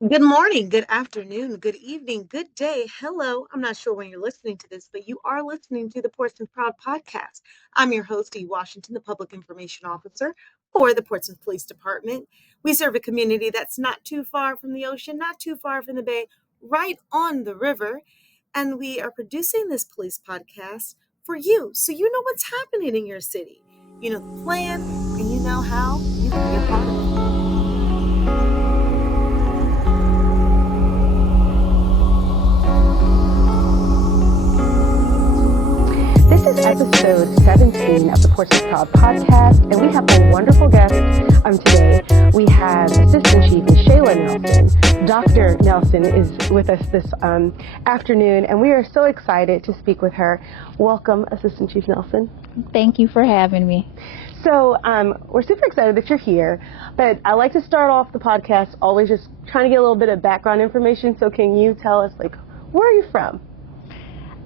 Good morning, good afternoon, good evening, good day. Hello. I'm not sure when you're listening to this, but you are listening to the Portsmouth Proud podcast. I'm your host, E. Washington, the Public Information Officer for the Portsmouth Police Department. We serve a community that's not too far from the ocean, not too far from the bay, right on the river. And we are producing this police podcast for you, so you know what's happening in your city. You know the plan, and you know how you can be a part of it. This is episode 17 of the Portsmouth Proud podcast, and we have a wonderful guest today. We have Assistant Chief Shayla Nelson. Dr. Nelson is with us this afternoon, and we are so excited to speak with her. Welcome, Assistant Chief Nelson. Thank you for having me. So we're super excited that you're here, but I like to start off the podcast always just trying to get a little bit of background information. So can you tell us, where are you from?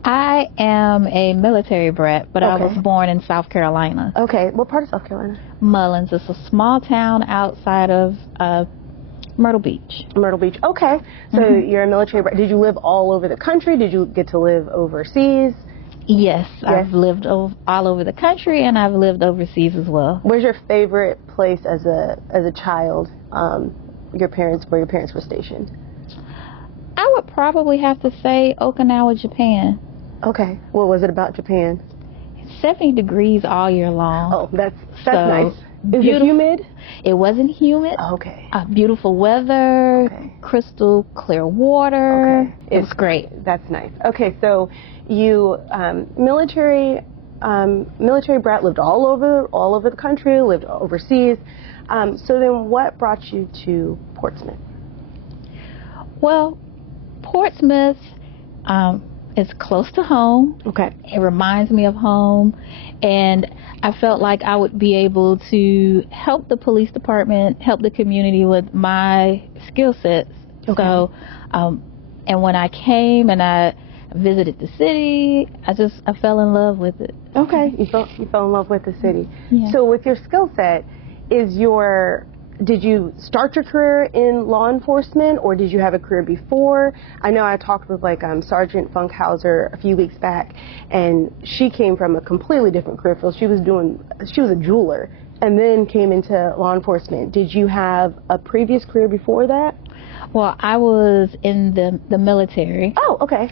I am a military brat, but I was born in South Carolina. Okay. What part of South Carolina? Mullins. It's a small town outside of Myrtle Beach. Myrtle Beach. Okay. So you're a military brat. Did you live all over the country? Did you get to live overseas? Yes. I've lived all over the country, and I've lived overseas as well. Where's your favorite place as a child? Where your parents were stationed? I would probably have to say Okinawa, Japan. Okay. What was it about Japan? 70 degrees all year long. Oh, that's nice. Is it humid? It wasn't humid. Okay. Beautiful weather, crystal clear water. Okay. It was great. That's nice. Okay, so you military brat, lived all over the country, lived overseas. So then what brought you to Portsmouth? Well, Portsmouth is close to home. Okay. It reminds me of home, and I felt like I would be able to help the police department, help the community with my skill sets. Okay. So, and when I came and I visited the city, I fell in love with it. Okay, you fell in love with the city. Yeah. So with your skill set, did you start your career in law enforcement, or did you have a career before? I know I talked with Sergeant Funkhauser a few weeks back, and she came from a completely different career field. She was a jeweler, and then came into law enforcement. Did you have a previous career before that? Well, I was in the military. Oh, okay.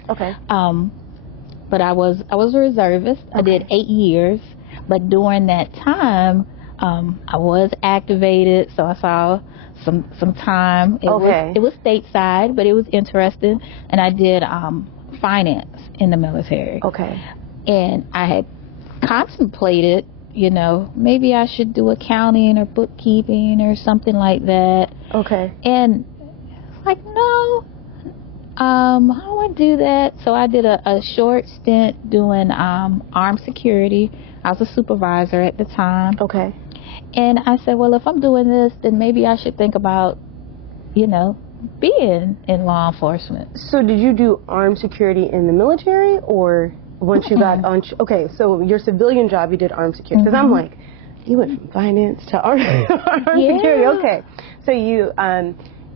But I was a reservist. Okay. I did 8 years, but during that time, I was activated, so I saw some time. It was stateside, but it was interesting, and I did finance in the military. Okay. And I had contemplated, maybe I should do accounting or bookkeeping or something like that. Okay. And no, I don't want to do that. So I did a short stint doing armed security. I was a supervisor at the time. Okay. And I said, well, if I'm doing this, then maybe I should think about, being in law enforcement. So did you do armed security in the military, or once you got on? Okay, so your civilian job, you did armed security. Because I'm like, you went from finance to armed security. Okay. So you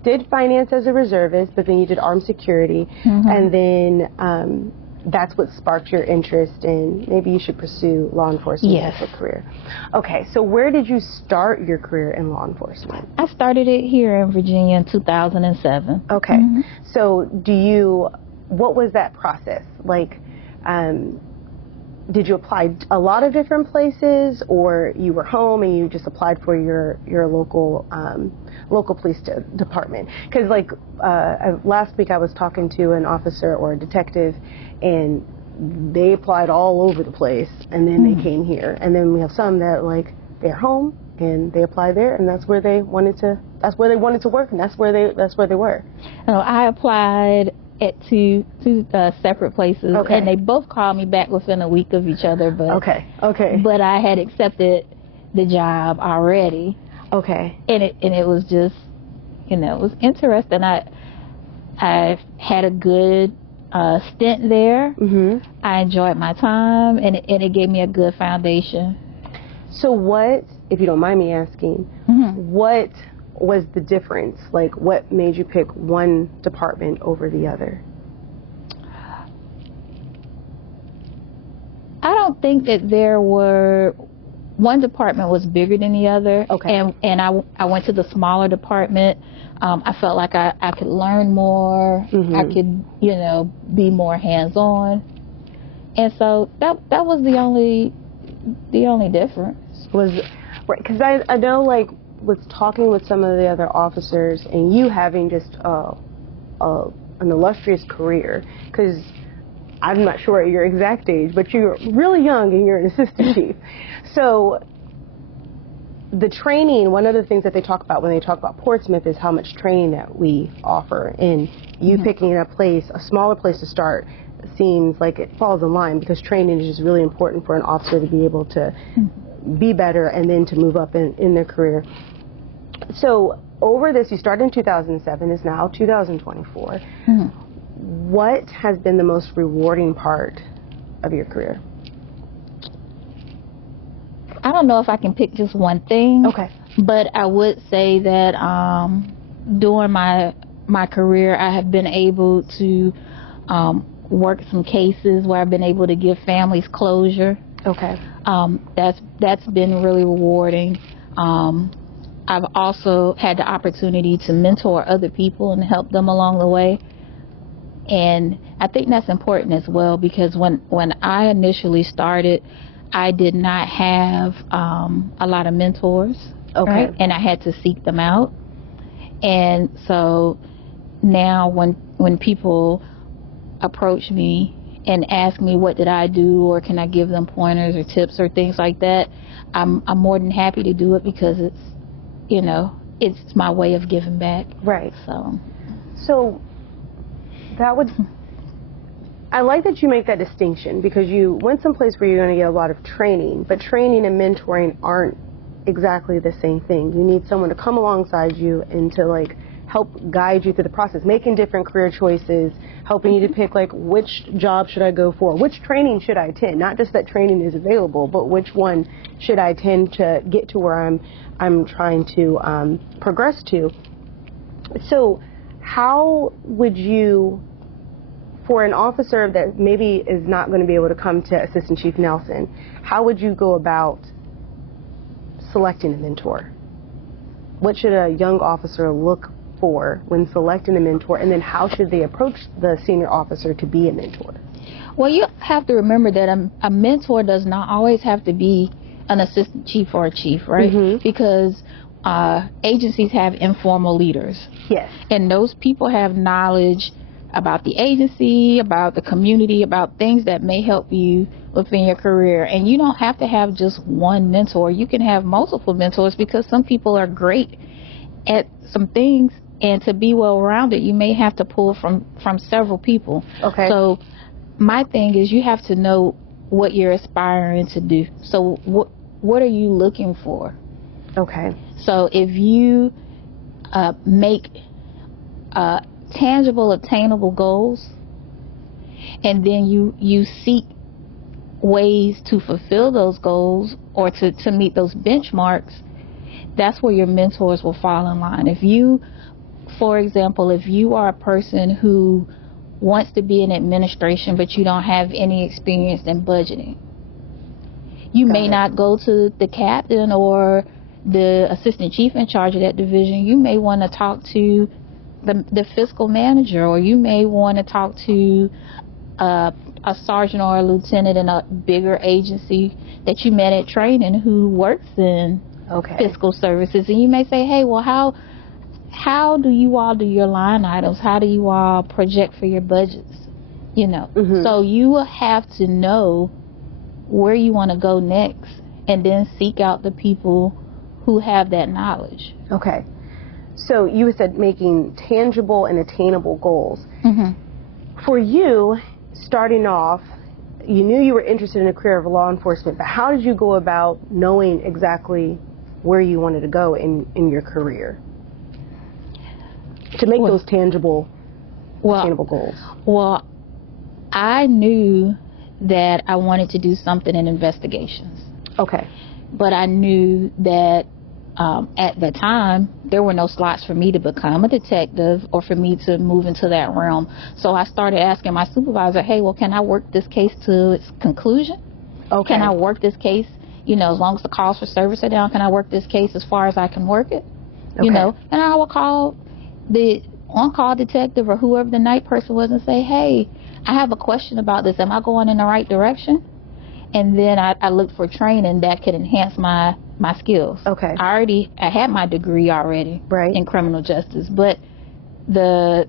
did finance as a reservist, but then you did armed security. And then that's what sparked your interest in maybe you should pursue law enforcement as a career. Okay, so where did you start your career in law enforcement? I started it here in Virginia in 2007. Okay, so what was that process? Did you apply a lot of different places, or you were home and you just applied for your local police department? Because last week I was talking to an officer or a detective, and they applied all over the place, and then they came here. And then we have some that they're home and they applied there, and that's where they wanted to work, and that's where they were. No, I applied at two separate places, and they both called me back within a week of each other. But But I had accepted the job already. Okay. And it was just, it was interesting. I had a good stint there. I enjoyed my time, and it gave me a good foundation. So what, if you don't mind me asking, what was the difference? Like, what made you pick one department over the other? I don't think that there were, one department was bigger than the other. Okay. And I went to the smaller department. I felt like I could learn more. Mm-hmm. I could, be more hands-on. And so that was the only difference. Was, right, because I know, like, with talking with some of the other officers and you having just an illustrious career, because I'm not sure at your exact age, but you're really young and you're an assistant chief. So the training, one of the things that they talk about when they talk about Portsmouth is how much training that we offer. And you picking a smaller place to start, seems like it falls in line, because training is just really important for an officer to be able to be better and then to move up in their career. So over this, you started in 2007, it's now 2024. Mm-hmm. What has been the most rewarding part of your career? I don't know if I can pick just one thing. Okay. But I would say that during my career, I have been able to work some cases where I've been able to give families closure. Okay. That's been really rewarding. I've also had the opportunity to mentor other people and help them along the way. And I think that's important as well, because when I initially started, I did not have a lot of mentors. Okay. Right? And I had to seek them out. And so now when people approach me and ask me what did I do, or can I give them pointers or tips or things like that, I'm more than happy to do it, because it's it's my way of giving back. Right. So that would, I like that you make that distinction, because you went someplace where you're going to get a lot of training, but training and mentoring aren't exactly the same thing. You need someone to come alongside you and to, like, help guide you through the process, making different career choices, helping you to pick, like, which job should I go for, which training should I attend, not just that training is available, but which one should I attend to get to where I'm trying to progress to. So how would you, for an officer that maybe is not going to be able to come to Assistant Chief Nelson, how would you go about selecting a mentor? What should a young officer look for when selecting a mentor, and then how should they approach the senior officer to be a mentor? Well, you have to remember that a mentor does not always have to be an assistant chief or a chief, right? Mm-hmm. Because agencies have informal leaders. Yes. And those people have knowledge about the agency, about the community, about things that may help you within your career. And you don't have to have just one mentor. You can have multiple mentors, because some people are great at some things, and to be well-rounded, you may have to pull from several people. Okay. So my thing is, you have to know what you're aspiring to do. So what are you looking for? Okay. So if you make tangible, attainable goals, and then you seek ways to fulfill those goals or to meet those benchmarks, that's where your mentors will fall in line. If you, for example, if you are a person who wants to be in administration but you don't have any experience in budgeting, you may not go to the captain or the assistant chief in charge of that division. You may want to talk to the fiscal manager, or you may want to talk to a sergeant or a lieutenant in a bigger agency that you met at training who works in fiscal services. And you may say, hey, well, how do you all do your line items? How do you all project for your budgets? Mm-hmm. So you will have to know where you want to go next, and then seek out the people who have that knowledge. Okay. So you said making tangible and attainable goals. Mm-hmm. For you, starting off, you knew you were interested in a career of law enforcement, but how did you go about knowing exactly where you wanted to go in your career to make those tangible, attainable goals? Well, I knew that I wanted to do something in investigations. Okay. But I knew that at the time, there were no slots for me to become a detective or for me to move into that realm. So I started asking my supervisor, hey, well, can I work this case to its conclusion? Okay. Can I work this case, as long as the calls for service are down, can I work this case as far as I can work it? Okay. And I would call the on-call detective or whoever the night person was and say, hey, I have a question about this. Am I going in the right direction? And then I looked for training that could enhance my skills. Okay. I had my degree already in criminal justice, but the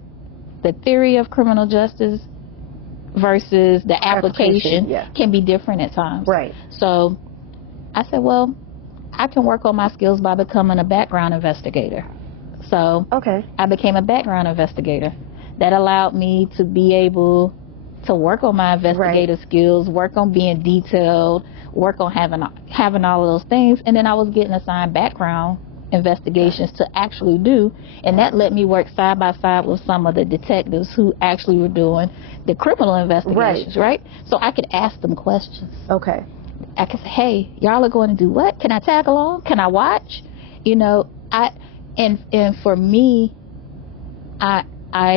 theory of criminal justice versus the application can be different at times. Right. So I said, well, I can work on my skills by becoming a background investigator. So I became a background investigator. That allowed me to be able to work on my investigative skills, work on being detailed, work on having all of those things. And then I was getting assigned background investigations to actually do, and that let me work side by side with some of the detectives who actually were doing the criminal investigations, right? So I could ask them questions. Okay. I could say, hey, y'all are going to do what? Can I tag along? Can I watch? And for me, I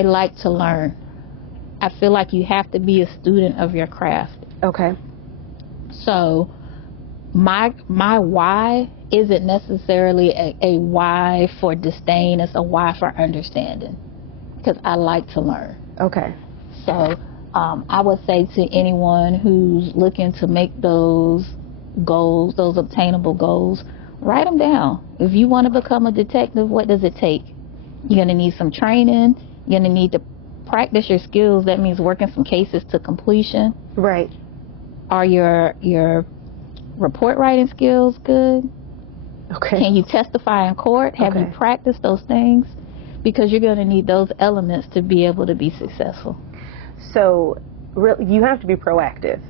like to learn. I feel like you have to be a student of your craft. Okay. So my why isn't necessarily a why for disdain. It's a why for understanding, because I like to learn. Okay. So I would say to anyone who's looking to make those goals, those obtainable goals, write them down. If you want to become a detective, what does it take? You're going to need some training. You're going to need to practice your skills. That means working some cases to completion. Right. Are your report writing skills good? Okay. Can you testify in court? Have you practiced those things? Because you're going to need those elements to be able to be successful. So you have to be proactive.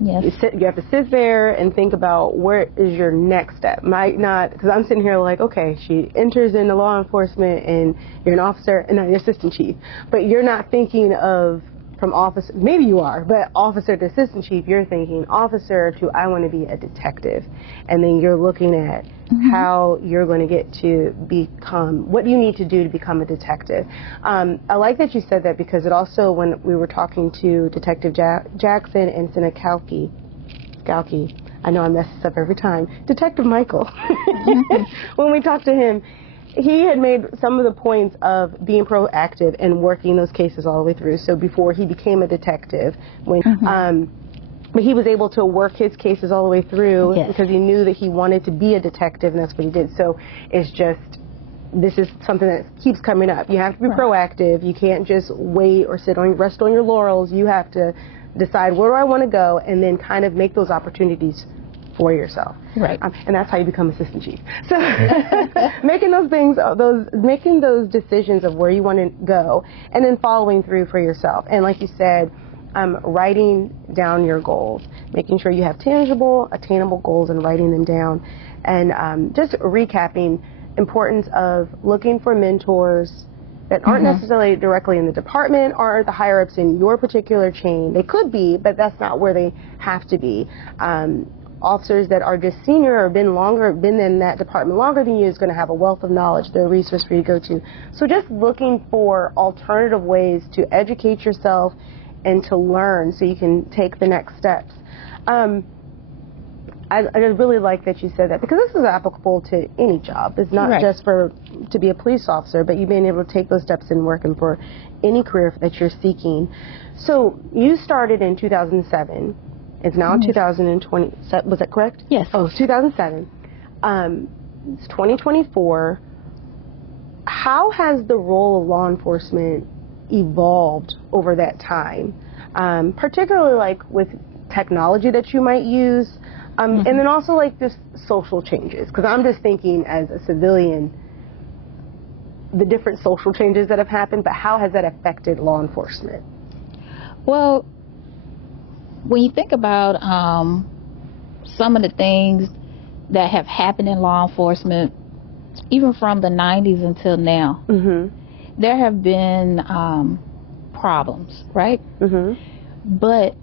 Yes. You have to sit there and think about where is your next step. Might not, because I'm sitting here like, okay, she enters into law enforcement and you're an officer and an assistant chief, but you're not thinking of from officer, maybe you are, but officer to assistant chief, you're thinking officer to I want to be a detective. And then you're looking at how you're going to get to become, what you need to do to become a detective. I like that you said that, because it also, when we were talking to Detective Jackson and Senator Galkey, I know I mess this up every time, Detective Michael, when we talked to him, he had made some of the points of being proactive and working those cases all the way through. So before he became a detective, when but he was able to work his cases all the way through because he knew that he wanted to be a detective, and that's what he did. So it's just, this is something that keeps coming up. You have to be proactive. You can't just wait or rest on your laurels. You have to decide, where do I want to go, and then kind of make those opportunities for yourself. Right. And that's how you become assistant chief. So making those decisions of where you want to go, and then following through for yourself. And like you said, writing down your goals, making sure you have tangible, attainable goals and writing them down. And just recapping, importance of looking for mentors that aren't necessarily directly in the department or the higher-ups in your particular chain. They could be, but that's not where they have to be. Officers that are just senior or been in that department longer than you is going to have a wealth of knowledge. They're a resource for you to go to. So just looking for alternative ways to educate yourself and to learn so you can take the next steps. I really like that you said that, because this is applicable to any job. It's not just to be a police officer, but you being able to take those steps in working for any career that you're seeking. So you started in 2007. It's now 2020. Was that correct? Yes. Oh, 2007. It's 2024. How has the role of law enforcement evolved over that time, particularly like with technology that you might use, and then also like just social changes? Because I'm just thinking as a civilian, the different social changes that have happened, but how has that affected law enforcement? Well, when you think about some of the things that have happened in law enforcement, even from the 90s until now, there have been problems, right? But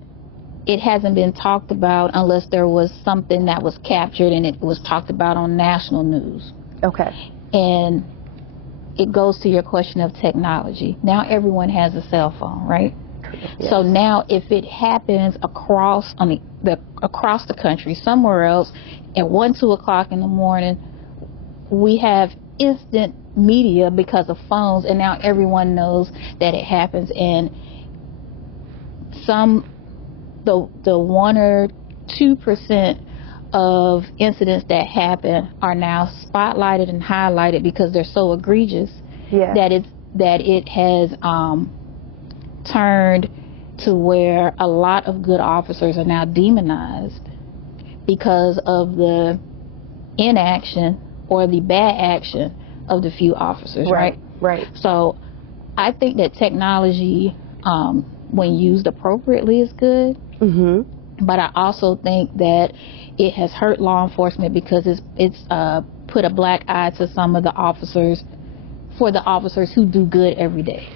it hasn't been talked about unless there was something that was captured and it was talked about on national news. Okay. And it goes to your question of technology. Now everyone has a cell phone, right? Yes. So now if it happens across the country, somewhere else, at 1, 2 o'clock in the morning, we have instant media because of phones, and now everyone knows that it happens. And the 1 or 2% of incidents that happen are now spotlighted and highlighted because they're so egregious that it has turned to where a lot of good officers are now demonized because of the inaction or the bad action of the few officers, right? Right. So I think that technology, when used appropriately, is good. Mm-hmm. But I also think that it has hurt law enforcement because it's put a black eye to some of the officers, for the officers who do good every day.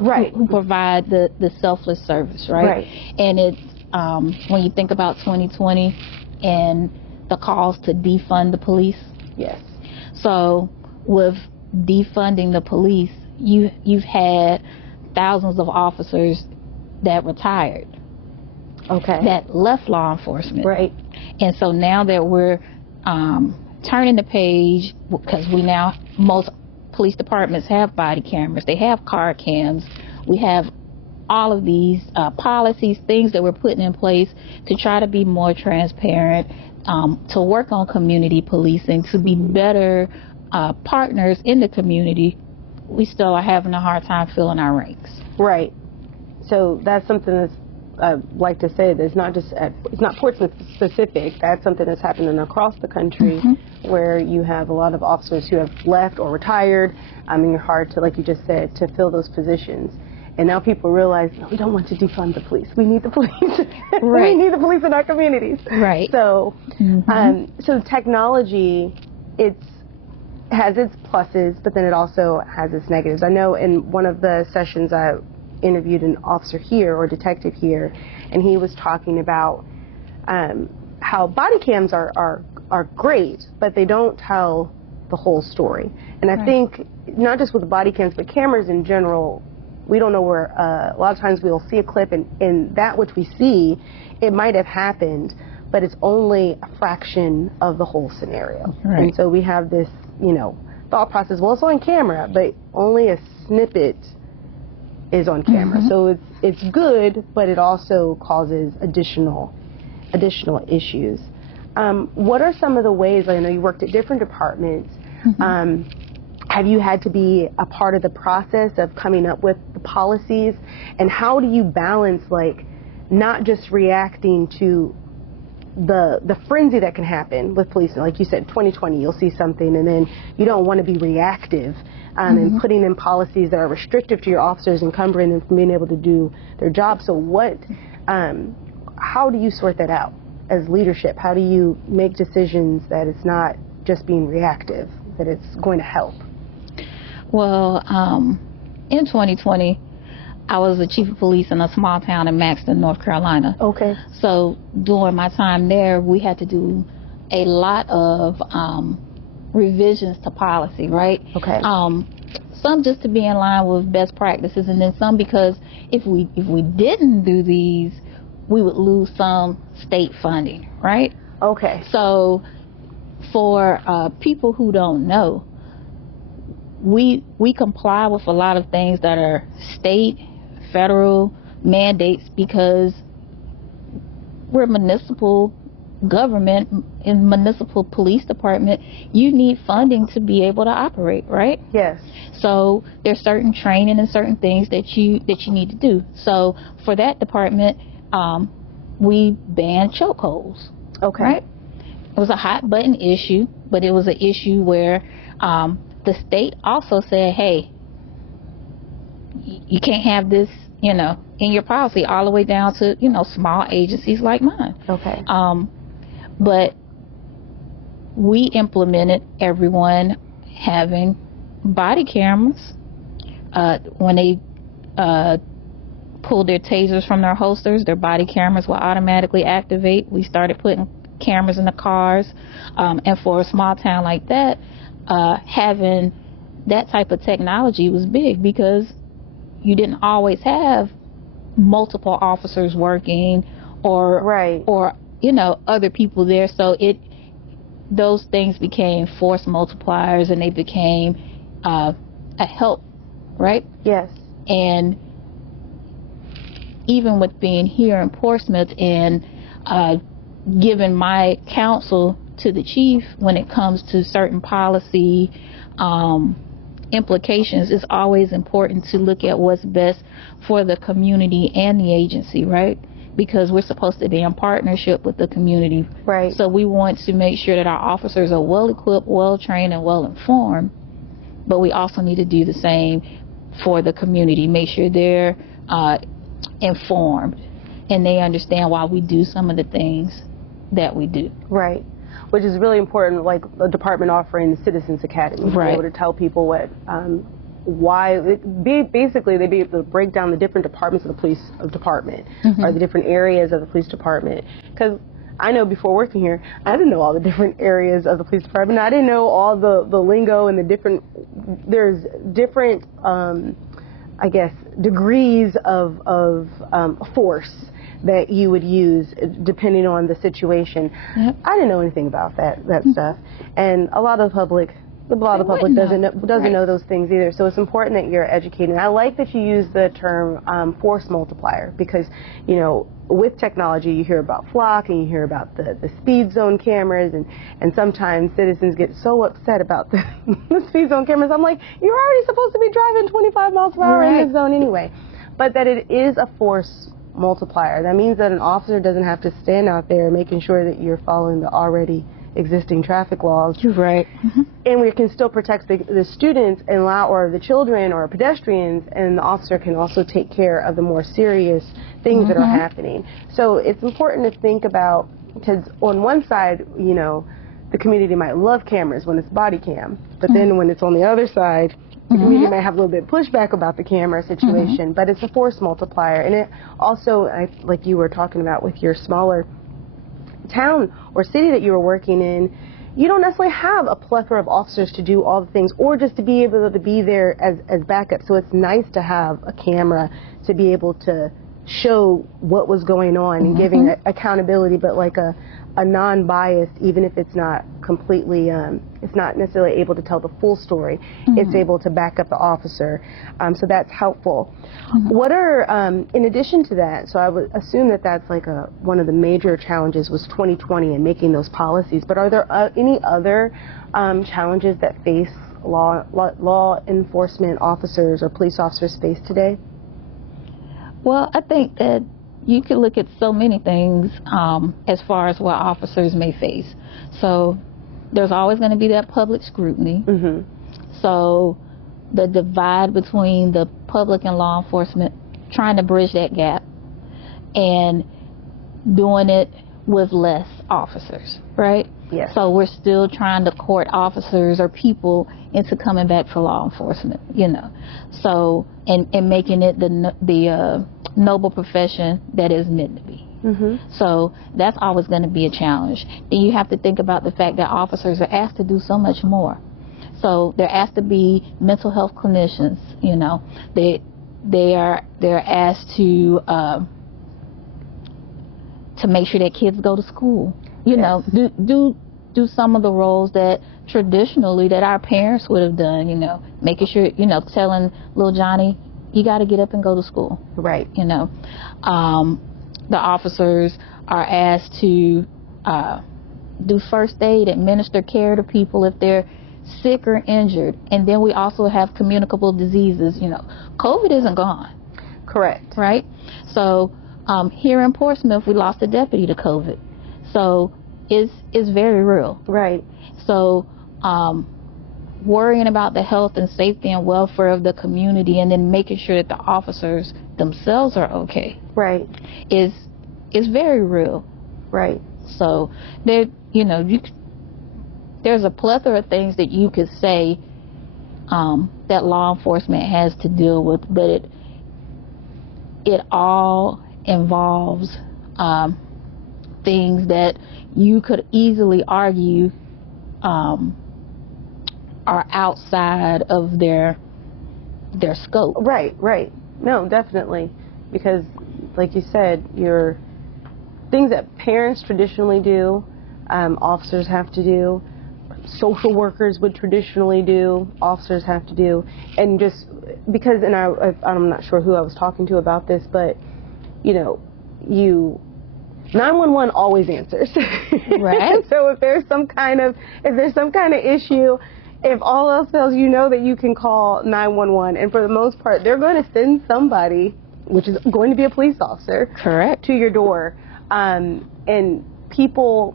Right. Who provide the selfless service, right? And it's, when you think about 2020 and the calls to defund the police. Yes. So with defunding the police, you've had thousands of officers that retired. Okay. That left law enforcement. Right. And so now that we're turning the page, because most police departments have body cameras, they have car cams, we have all of these policies, things that we're putting in place to try to be more transparent, to work on community policing, to be better partners in the community. We still are having a hard time filling our ranks. Right. So that's something that's, I'd like to say, that it's not Portsmouth specific. That's something that's happening across the country, mm-hmm. where you have a lot of officers who have left or retired. I mean, you're hard to, like you just said, to fill those positions. And now people realize, no, we don't want to defund the police. We need the police. Right. We need the police in our communities. Right. So, mm-hmm. So technology, has its pluses, but then it also has its negatives. I know in one of the sessions I interviewed an officer here, or detective here, and he was talking about how body cams are great, but they don't tell the whole story. And I think not just with body cams, but cameras in general, we don't know where, a lot of times we'll see a clip, and that which we see, it might have happened, but it's only a fraction of the whole scenario. Right. And so we have this, thought process, well, it's on camera, but only a snippet is on camera. Mm-hmm. So it's good, but it also causes additional issues. What are some of the ways, I know you worked at different departments, mm-hmm. Have you had to be a part of the process of coming up with the policies? And how do you balance, not just reacting to the frenzy that can happen with policing? Like you said, 2020, you'll see something, and then you don't want to be reactive, mm-hmm. and putting in policies that are restrictive to your officers and encumbering them from being able to do their job. So how do you sort that out as leadership? How do you make decisions that it's not just being reactive, that it's going to help? Well, in 2020, I was the chief of police in a small town in Maxton, North Carolina. Okay. So during my time there, we had to do a lot of revisions to policy, right? Okay. Some just to be in line with best practices, and then some because if we didn't do these, we would lose some state funding, right? Okay. So for people who don't know, we comply with a lot of things that are state, federal mandates because we're municipal government. In municipal police department, you need funding to be able to operate, right? Yes. So there's certain training and certain things that you need to do. So for that department, we banned chokeholds. Okay. Right? It was a hot button issue, but it was an issue where the state also said, hey, you can't have this, in your policy, all the way down to, small agencies like mine. Okay. But we implemented everyone having body cameras when they pull their tasers from their holsters, their body cameras will automatically activate. We started putting cameras in the cars. And for a small town like that, having that type of technology was big because you didn't always have multiple officers working or other people there. So those things became force multipliers, and they became a help, right? Yes. And even with being here in Portsmouth and giving my counsel to the chief when it comes to certain policy implications, it's always important to look at what's best for the community and the agency, right? Because we're supposed to be in partnership with the community. Right. So we want to make sure that our officers are well equipped, well trained, and well informed. But we also need to do the same for the community. Make sure they're informed and they understand why we do some of the things that we do. Right. Which is really important, like the department offering the Citizens Academy. Right. To be able to tell people basically they'd be able to break down the different departments of the police department, or the different areas of the police department. Because I know before working here, I didn't know all the different areas of the police department. I didn't know all the lingo and there's different, I guess, degrees of force that you would use depending on the situation. Yep. I didn't know anything about that stuff, and a lot of the public doesn't know those things either. So it's important that you're educated. I like that you use the term force multiplier, because with technology you hear about flock and you hear about the speed zone cameras, and sometimes citizens get so upset about the speed zone cameras. I'm like, you're already supposed to be driving 25 miles per hour in this zone anyway. But that it is a force multiplier. That means that an officer doesn't have to stand out there making sure that you're following the already existing traffic laws. Right. And we can still protect the students or the children or pedestrians, and the officer can also take care of the more serious things that are happening. So it's important to think about, because on one side, the community might love cameras when it's body cam, but then when it's on the other side, the community might have a little bit of pushback about the camera situation, but it's a force multiplier. And it also, like you were talking about with your smaller town or city that you were working in, you don't necessarily have a plethora of officers to do all the things, or just to be able to be there as backup. So it's nice to have a camera to be able to show what was going on and giving accountability, but like a non-biased, even if it's not completely, it's not necessarily able to tell the full story, it's able to back up the officer. So that's helpful. What are, in addition to that, so I would assume that that's like one of the major challenges was 2020 and making those policies, but are there any other challenges that face law enforcement officers or police officers face today? Well, I think that you could look at so many things as far as what officers may face. So there's always going to be that public scrutiny. So the divide between the public and law enforcement, trying to bridge that gap and doing it with less officers, right? Yes. So we're still trying to court officers or people into coming back for law enforcement, So, and making it the noble profession that is meant to be. So that's always going to be a challenge. Then you have to think about the fact that officers are asked to do so much more. So they're asked to be mental health clinicians, They're asked to make sure that kids go to school. Do some of the roles that traditionally that our parents would have done, making sure, telling little Johnny, you got to get up and go to school. Right. The officers are asked to do first aid, administer care to people if they're sick or injured. And then we also have communicable diseases. COVID isn't gone. Correct. Right? So here in Portsmouth, we lost a deputy to COVID. So it's very real. Right. So worrying about the health and safety and welfare of the community, and then making sure that the officers themselves are okay. Right. Is very real. Right. So there's a plethora of things that you could say that law enforcement has to deal with, but it all involves things that you could easily argue are outside of their scope. Right. No, definitely. Because, like you said, your things that parents traditionally do, officers have to do, social workers would traditionally do, officers have to do, and just because, and I'm not sure who I was talking to about this, but, 911 always answers. Right. So if there's some kind of issue, if all else fails, that you can call 911, and for the most part, they're going to send somebody, which is going to be a police officer, correct, to your door, and people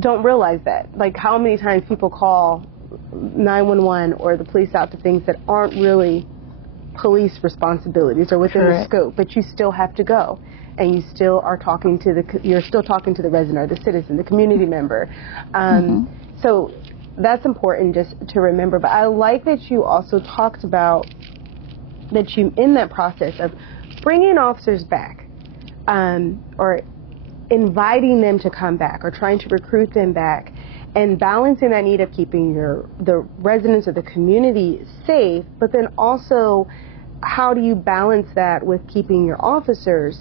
don't realize that. Like, how many times people call 911 or the police out to things that aren't really police responsibilities or within the scope, but you still have to go, and you still are talking to the resident or the citizen, the community member. So that's important just to remember. But I like that you also talked about that you, in that process of bringing officers back, or inviting them to come back or trying to recruit them back, and balancing that need of keeping the residents of the community safe, but then also how do you balance that with keeping your officers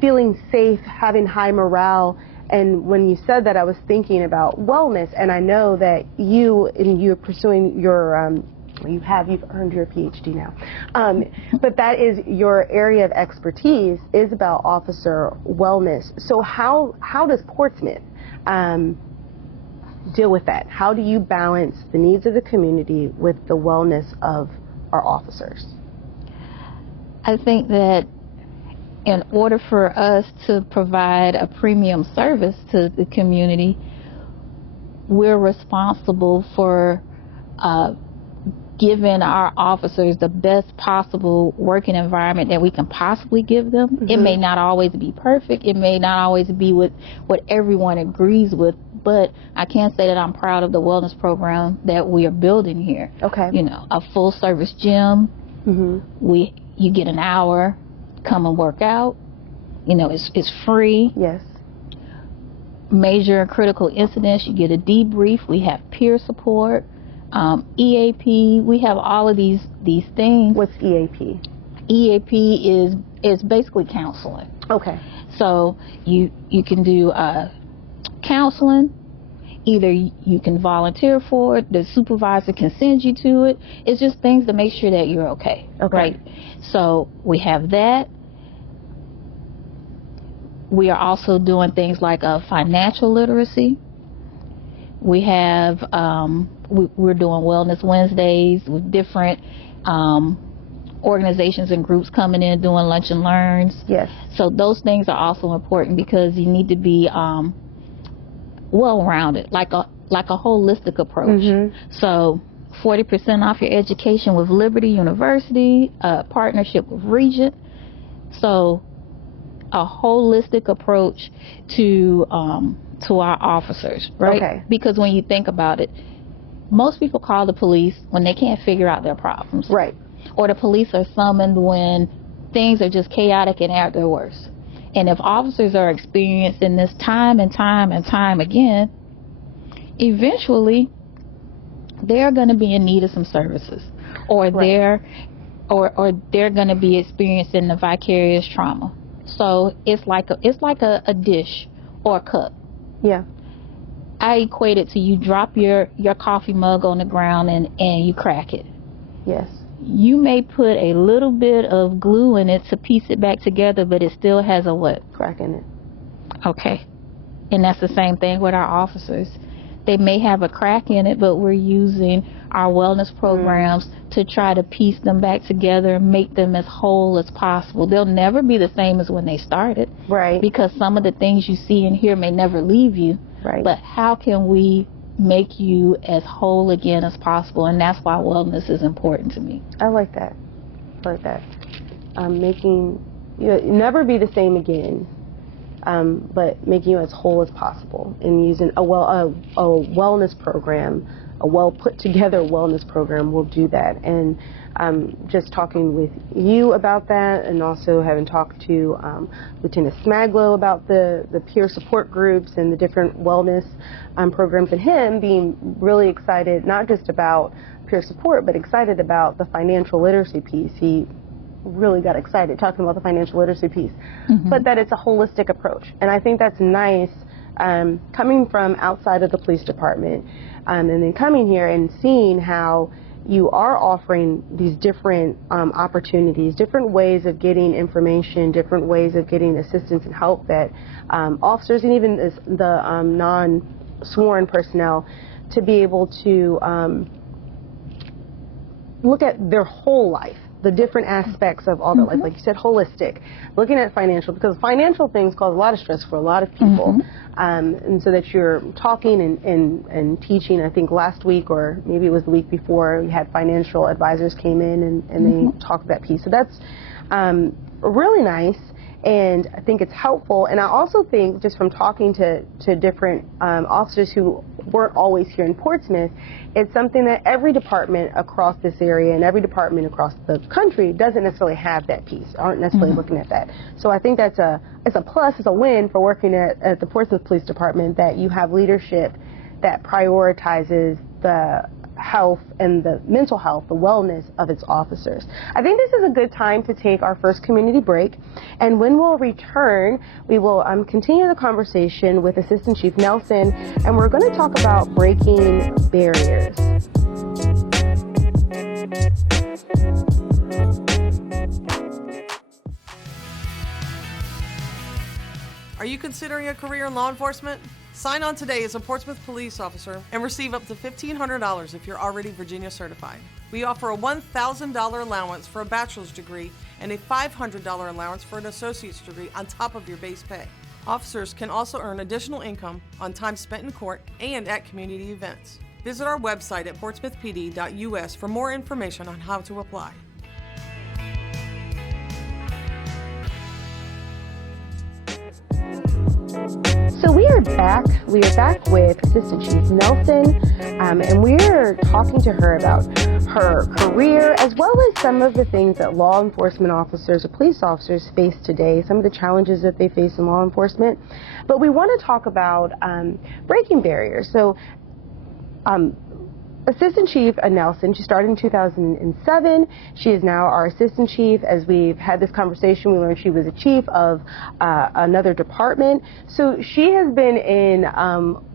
feeling safe, having high morale? And when you said that, I was thinking about wellness, and I know that you're pursuing your you've earned your PhD now, but that is your area of expertise, is about officer wellness. So how does Portsmouth deal with that? How do you balance the needs of the community with the wellness of our officers? I think that in order for us to provide a premium service to the community, we're responsible for giving our officers the best possible working environment that we can possibly give them. It may not always be perfect. It may not always be what everyone agrees with, but I can say that I'm proud of the wellness program that we are building here. Okay. A full service gym. You get an hour, come and work out. It's free. Yes. Major and critical incidents, you get a debrief. We have peer support. EAP, we have all of these things. What's EAP? EAP is basically counseling. Okay. So you can do counseling. Either you can volunteer for it, the supervisor can send you to it. It's just things to make sure that you're okay. Okay. Right? So we have that. We are also doing things like financial literacy. We have, we're doing Wellness Wednesdays with different organizations and groups coming in doing lunch and learns. Yes. So those things are also important because you need to be well-rounded, like a holistic approach. So 40% off your education with Liberty University, partnership with Regent. So a holistic approach to our officers, right? Okay. Because when you think about it, most people call the police when they can't figure out their problems. Right. Or the police are summoned when things are just chaotic and at their worst. And if officers are experiencing this time and time and time again, eventually they're going to be in need of some services, or they're going to be experiencing the vicarious trauma. So it's like a dish or a cup. Yeah. I equate it to you drop your coffee mug on the ground and you crack it. Yes. You may put a little bit of glue in it to piece it back together, but it still has a what? Crack in it. Okay. And that's the same thing with our officers. They may have a crack in it, but we're using our wellness programs to try to piece them back together and make them as whole as possible. They'll never be the same as when they started. Right. Because some of the things you see and hear may never leave you. Right. But how can we make you as whole again as possible? And that's why wellness is important to me. I like that. Making you never be the same again. But making you as whole as possible, and using a wellness program a well put together wellness program will do that. And just talking with you about that, and also having talked to Lieutenant Smaglow about the peer support groups and the different wellness programs, and him being really excited, not just about peer support, but excited about the financial literacy piece. He really got excited talking about the financial literacy piece, but that it's a holistic approach. And I think that's nice, coming from outside of the police department, and then coming here and seeing how you are offering these different opportunities, different ways of getting information, different ways of getting assistance and help that officers and even the non-sworn personnel to be able to look at their whole life, the different aspects of all their life, like you said, holistic, looking at financial, because financial things cause a lot of stress for a lot of people. And so that you're talking and teaching. I think last week, or maybe it was the week before, we had financial advisors came in and they talked that piece. So that's really nice, and I think it's helpful. And I also think, just from talking to different officers who weren't always here in Portsmouth, it's something that every department across this area and every department across the country doesn't necessarily have that piece, aren't necessarily looking at that. So I think it's a plus, it's a win for working at the Portsmouth Police Department, that you have leadership that prioritizes the health and the mental health, the wellness of its officers. I think this is a good time to take our first community break, and when we'll return, we will continue the conversation with Assistant Chief Nelson, and we're going to talk about breaking barriers. Are you considering a career in law enforcement? Sign on today as a Portsmouth police officer and receive up to $1,500 if you're already Virginia certified. We offer a $1,000 allowance for a bachelor's degree and a $500 allowance for an associate's degree on top of your base pay. Officers can also earn additional income on time spent in court and at community events. Visit our website at portsmouthpd.us for more information on how to apply. So we are back. We are back with Assistant Chief Nelson, and we're talking to her about her career, as well as some of the things that law enforcement officers or police officers face today, some of the challenges that they face in law enforcement. But we want to talk about breaking barriers. So Assistant Chief Nelson, she started in 2007. She is now our Assistant Chief. As we've had this conversation, we learned she was a chief of another department. So she has been in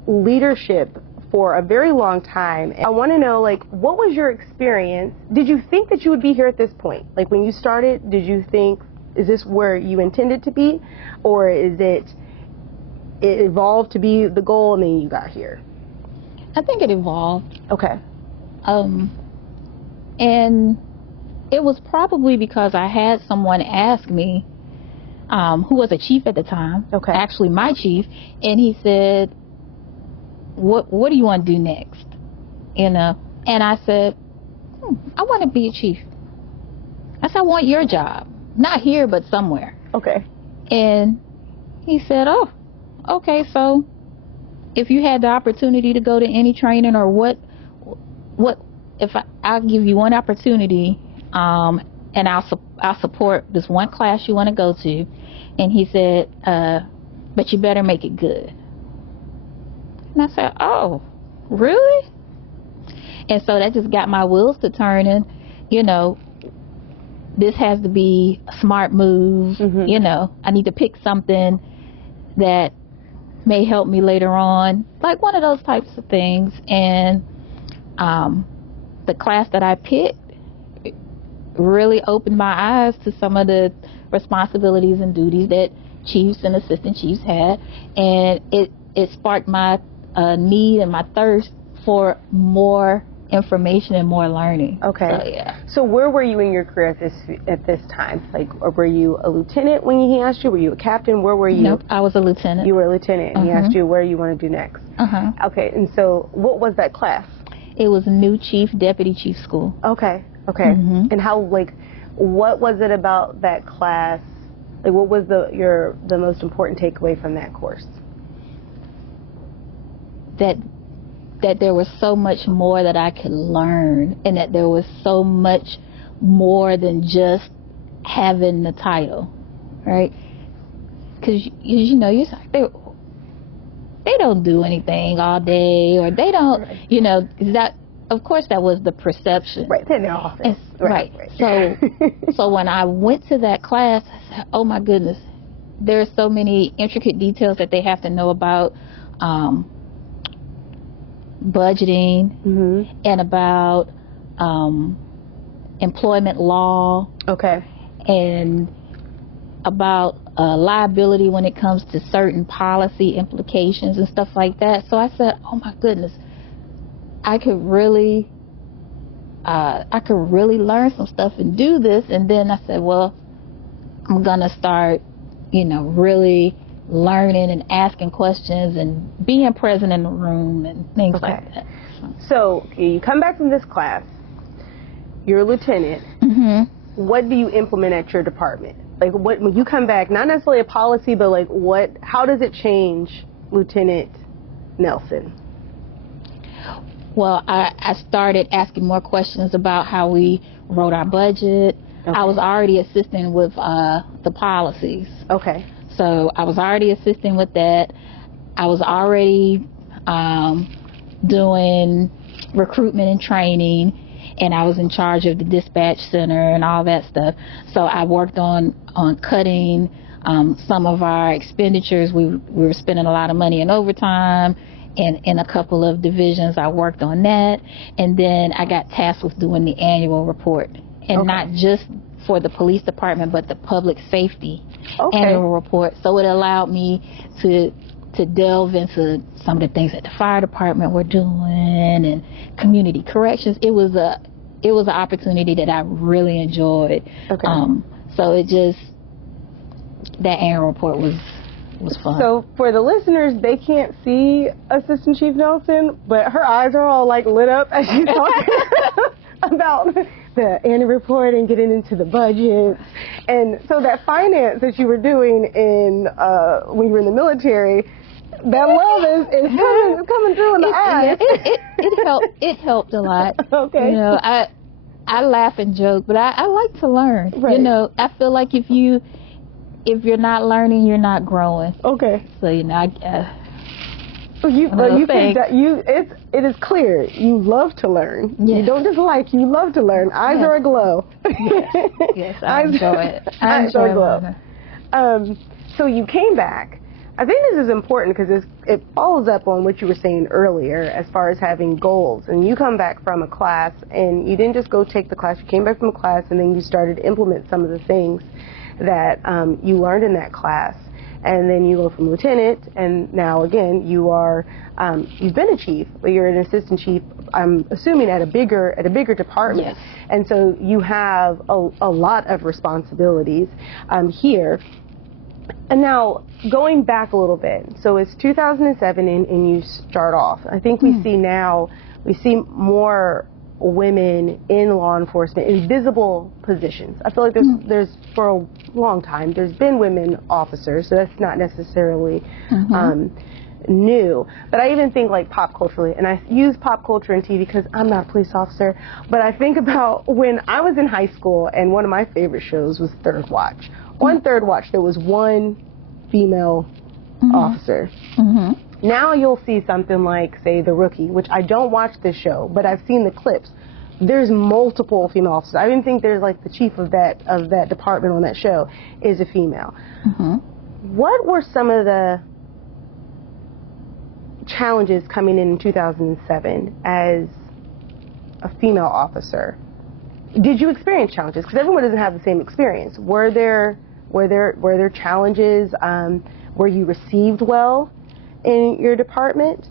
leadership for a very long time. I want to know, like, what was your experience? Did you think that you would be here at this point? Like, when you started, did you think, is this where you intended to be? Or is it evolved to be the goal and then you got here? I think it evolved. Okay. And it was probably because I had someone ask me, who was a chief at the time, okay, actually my chief, and he said, what do you want to do next? You know, and I said, I want to be a chief. I said, I want your job, not here, but somewhere. Okay. And he said, oh, okay, so if you had the opportunity to go to any training, or what if I'll give you one opportunity, and I'll support this one class you want to go to. And he said, but you better make it good. And I said, oh, really? And so that just got my wheels to turning. You know, this has to be a smart move. Mm-hmm. You know, I need to pick something that may help me later on, like one of those types of things. And the class that I picked really opened my eyes to some of the responsibilities and duties that chiefs and assistant chiefs had, and it sparked my need and my thirst for more information and more learning. Okay. So, yeah. So where were you in your career at this time? Like, or were you a lieutenant when he asked you? Were you a captain? Where were you? Nope, I was a lieutenant. You were a lieutenant, and he asked you, where do you want to do next? Okay, and so what was that class? It was new chief, deputy chief school. Okay, okay. And how, like, what was it about that class? Like, what was the most important takeaway from that course? That that there was so much more that I could learn, and that there was so much more than just having the title, right? Because you know, you're like, they don't do anything all day, or they don't, right. you know, that, of course, that was the perception. Right, in the office. Right. So when I went to that class, I said, oh my goodness, there's so many intricate details that they have to know about budgeting, mm-hmm. and about employment law. Okay. And about liability when it comes to certain policy implications and stuff like that. So I said, oh my goodness, I could really learn some stuff and do this. And then I said, well, I'm gonna start, you know, really learning and asking questions and being present in the room and things like that. So you come back from this class, you're a lieutenant. Mm-hmm. What do you implement at your department? Like, what, when you come back, not necessarily a policy, but like how does it change Lieutenant Nelson? Well, I started asking more questions about how we wrote our budget. Okay. I was already assisting with the policies. Okay. So I was already assisting with that. I was already doing recruitment and training, and I was in charge of the dispatch center and all that stuff. So I worked on cutting some of our expenditures. We were spending a lot of money in overtime, and in a couple of divisions I worked on that. And then I got tasked with doing the annual report, and not just for the police department, but the public safety annual report. So it allowed me to delve into some of the things that the fire department were doing and community corrections. It was an opportunity that I really enjoyed. Okay. So that annual report was fun. So for the listeners, they can't see Assistant Chief Nelson, but her eyes are all like lit up as she's talking about the annual report and getting into the budget. And so that finance that you were doing when you were in the military, that love is coming through in the eyes. It helped a lot. Okay. You know, I laugh and joke, but I like to learn. Right. You know, I feel like if you're not learning, you're not growing. Okay. So you know, it is clear you love to learn. Yes. You don't just you love to learn. Eyes are aglow. Yes, I enjoy it. I enjoy aglow. So you came back. I think this is important because it follows up on what you were saying earlier as far as having goals. And you come back from a class, and you didn't just go take the class. You came back from a class, and then you started to implement some of the things that you learned in that class. And then you go from lieutenant, and now again you are you've been a chief, but you're an assistant chief. I'm assuming at a bigger department. Yes. And so you have a lot of responsibilities here. And now, going back a little bit, so it's 2007 and you start off. I think we see more women in law enforcement in visible positions. I feel like there's for a long time, there's been women officers, so that's not necessarily new. But I even think like pop culturally, and I use pop culture and TV because I'm not a police officer, but I think about when I was in high school, and one of my favorite shows was Third Watch. On Third Watch, there was one female officer. Now you'll see something like, say, The Rookie, which I don't watch this show, but I've seen the clips. There's multiple female officers. I even think there's like the chief of that department on that show is a female. What were some of the challenges coming in 2007 as a female officer? Did you experience challenges? Because everyone doesn't have the same experience. Were there challenges? Were you received well in your department?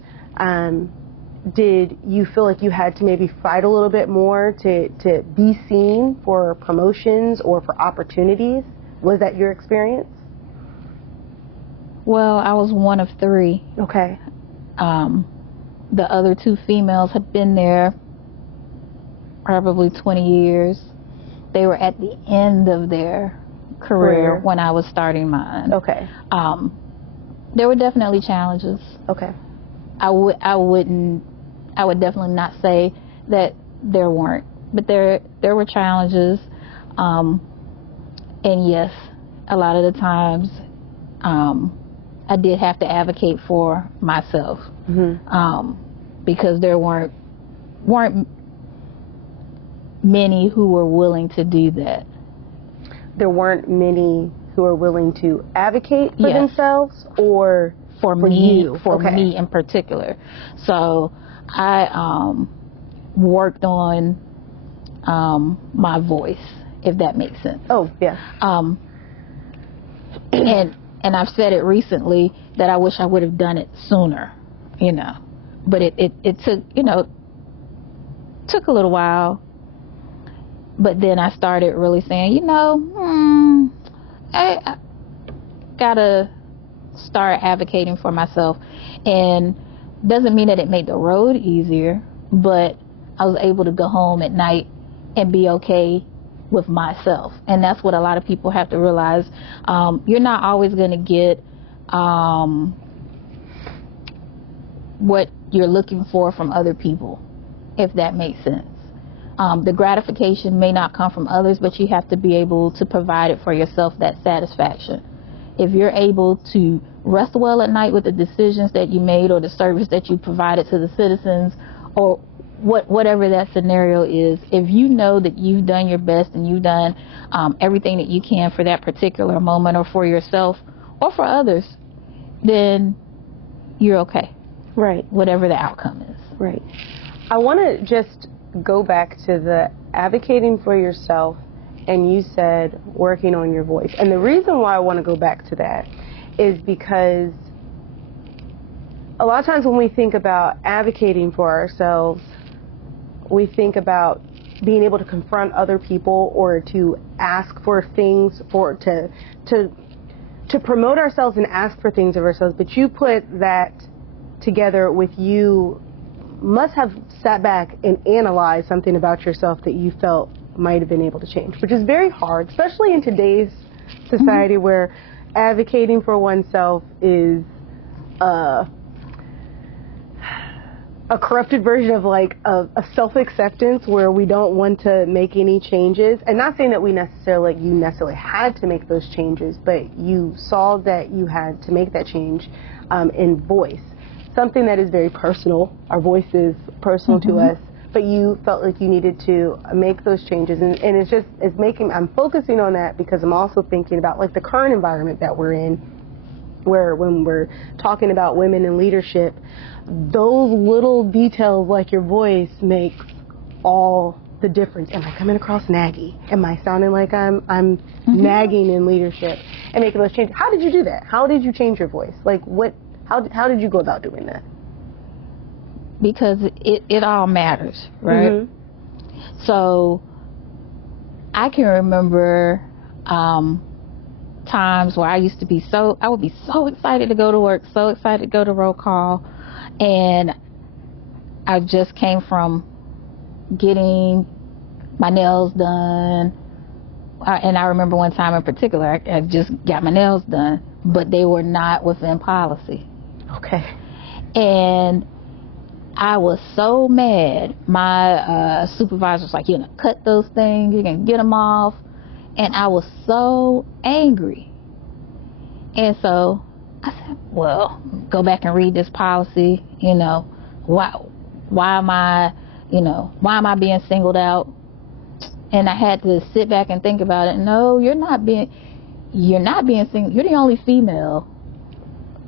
Did you feel like you had to maybe fight a little bit more to be seen for promotions or for opportunities? Was that your experience? Well, I was one of three. Okay. The other two females had been there probably 20 years. They were at the end of their career when I was starting mine. Okay. There were definitely challenges. Okay. I wouldn't I would definitely not say that there weren't, but there were challenges. And yes, a lot of the times, I did have to advocate for myself, because there weren't many who were willing to do that. There weren't many who were willing to advocate for themselves, or for me, you? For me in particular. So I worked on my voice, if that makes sense. Oh, yeah. And I've said it recently that I wish I would have done it sooner, but it took, took a little while. But then I started really saying, I gotta start advocating for myself. And doesn't mean that it made the road easier, but I was able to go home at night and be okay with myself. And that's what a lot of people have to realize. You're not always going to get what you're looking for from other people, if that makes sense. The gratification may not come from others, but you have to be able to provide it for yourself, that satisfaction. If you're able to rest well at night with the decisions that you made or the service that you provided to the citizens, or whatever that scenario is, if you know that you've done your best and you've done everything that you can for that particular moment or for yourself or for others, then you're okay. Right. Whatever the outcome is. Right. I want to just go back to the advocating for yourself, and you said working on your voice. And the reason why I want to go back to that is because a lot of times when we think about advocating for ourselves, we think about being able to confront other people or to ask for things, or to promote ourselves and ask for things of ourselves. But you put that together with, you must have sat back and analyzed something about yourself that you felt might have been able to change, which is very hard, especially in today's society where advocating for oneself is a corrupted version of like a self-acceptance, where we don't want to make any changes. And not saying that you necessarily had to make those changes, but you saw that you had to make that change in voice, something that is very personal. Our voice is personal to us, but you felt like you needed to make those changes. And I'm focusing on that because I'm also thinking about like the current environment that we're in, where when we're talking about women in leadership, those little details like your voice makes all the difference. Am I coming across naggy? Am I sounding like I'm nagging in leadership? And making those changes. How did you do that? How did you change your voice? Like how did you go about doing that? Because it all matters, right? So I can remember times where I would be so excited to go to work, so excited to go to roll call, and I just came from getting my nails done, and I remember one time in particular, I just got my nails done, but they were not within policy. Okay. And I was so mad. My supervisor was like, you're going to cut those things, you're going to get them off. And I was so angry. And so I said, well, go back and read this policy. Why am I being singled out? And I had to sit back and think about it. No, you're not being singled. You're the only female,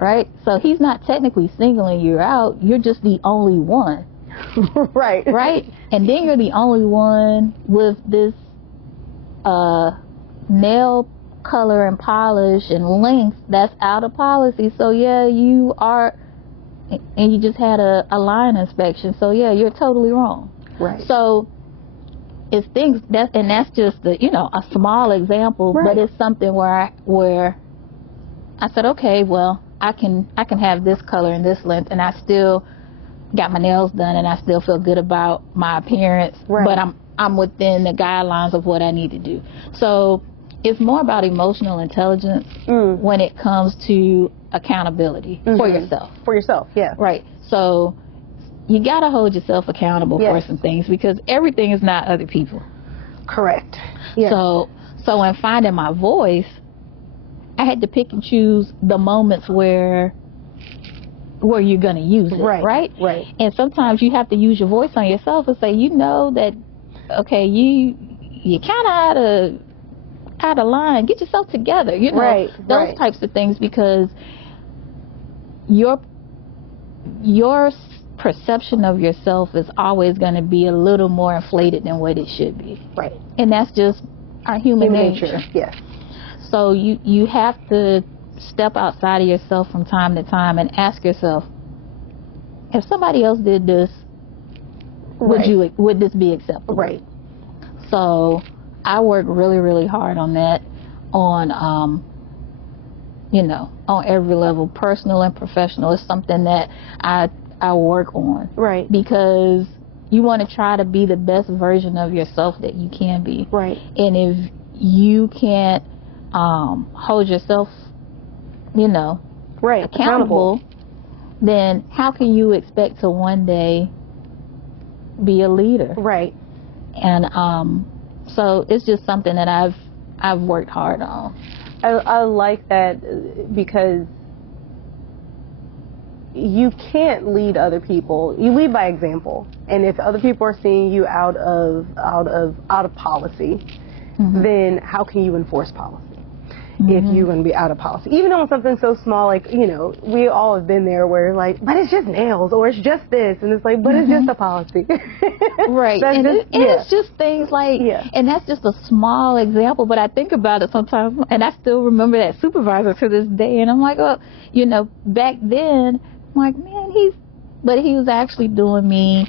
right? So he's not technically singling you out. You're just the only one. Right. Right? And then you're the only one with this nail color and polish and length that's out of policy. So yeah, you are, and you just had a line inspection. So yeah, you're totally wrong. Right. So it's things and that's just a small example, right. But it's something where I said, okay, well, I can have this color and this length, and I still got my nails done, and I still feel good about my appearance, right. But I'm within the guidelines of what I need to do. So it's more about emotional intelligence when it comes to accountability for yourself. For yourself, yeah. Right. So you got to hold yourself accountable Yes. for some things, because everything is not other people. Correct. Yes. So in finding my voice, I had to pick and choose the moments where you're going to use it, right? Right. And sometimes you have to use your voice on yourself and say, you know that, okay, you kind of out of line. Get yourself together, you know, those types of things, because your perception of yourself is always going to be a little more inflated than what it should be. Right. And that's just our human nature. Yes. So you have to step outside of yourself from time to time and ask yourself, if somebody else did this, would this be acceptable? Right. So I work really, really hard on that, on every level, personal and professional. It's something that I work on. Right. Because you want to try to be the best version of yourself that you can be. Right. And if you can't hold yourself, accountable, then how can you expect to one day be a leader? Right. And so it's just something that I've worked hard on. I like that, because you can't lead other people. You lead by example. And if other people are seeing you out of policy, then how can you enforce policy? If you're going to be out of policy, even on something so small, like, we all have been there where like, but it's just nails, or it's just this, and it's like, but it's just a policy. Right. And it's just things like, and that's just a small example, but I think about it sometimes, and I still remember that supervisor to this day, and I'm like, well, back then, I'm like, man, he was actually doing me,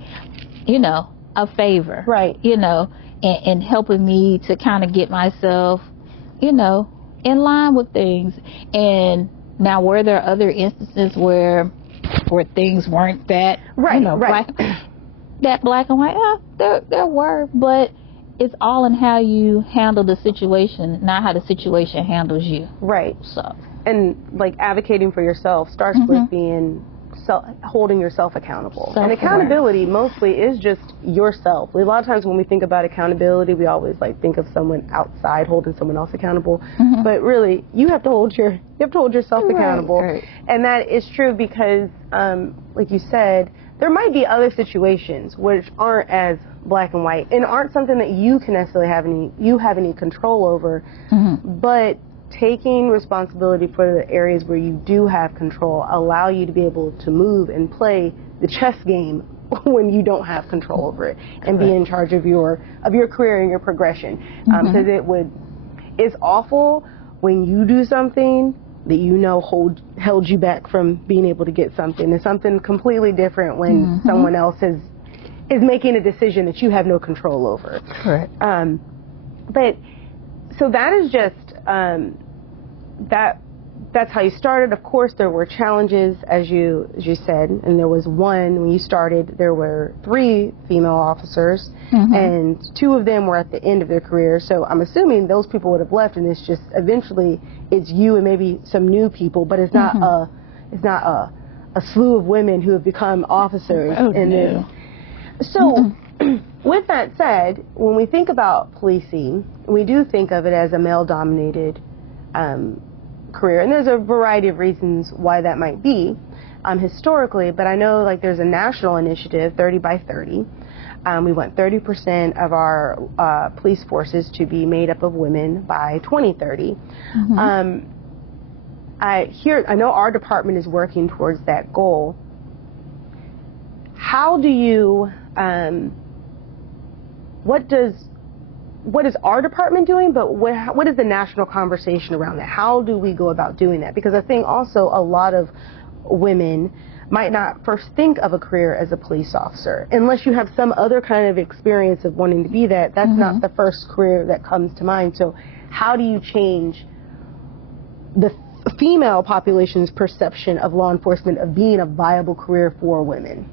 a favor. Right. And helping me to kind of get myself, in line with things. And now, were there other instances where things weren't that black and white? Yeah, there were, but it's all in how you handle the situation, not how the situation handles you. Right. So, and like advocating for yourself starts with being holding yourself accountable. And accountability mostly is just yourself. A lot of times when we think about accountability, we always like think of someone outside holding someone else accountable. But really, you have to hold yourself accountable. Right. And that is true because, like you said, there might be other situations which aren't as black and white and aren't something that you can necessarily have any control over. But taking responsibility for the areas where you do have control allow you to be able to move and play the chess game when you don't have control over it, and be in charge of your career and your progression. Because it's awful when you do something that held you back from being able to get something. It's something completely different when someone else is making a decision that you have no control over. Correct. But so that is just that's how you started. Of course, there were challenges, as you said, and there was one when you started. There were 3 female officers, and 2 of them were at the end of their career. So I'm assuming those people would have left, and it's just eventually it's you and maybe some new people, but it's not a slew of women who have become officers. So. With that said, when we think about policing, we do think of it as a male-dominated career, and there's a variety of reasons why that might be historically, but I know like there's a national initiative, 30 by 30. We want 30% of our police forces to be made up of women by 2030. I know our department is working towards that goal. How do you what is our department doing, but what is the national conversation around that? How do we go about doing that? Because I think also a lot of women might not first think of a career as a police officer unless you have some other kind of experience of wanting to be that. That's not the first career that comes to mind. So how do you change the female population's perception of law enforcement of being a viable career for women?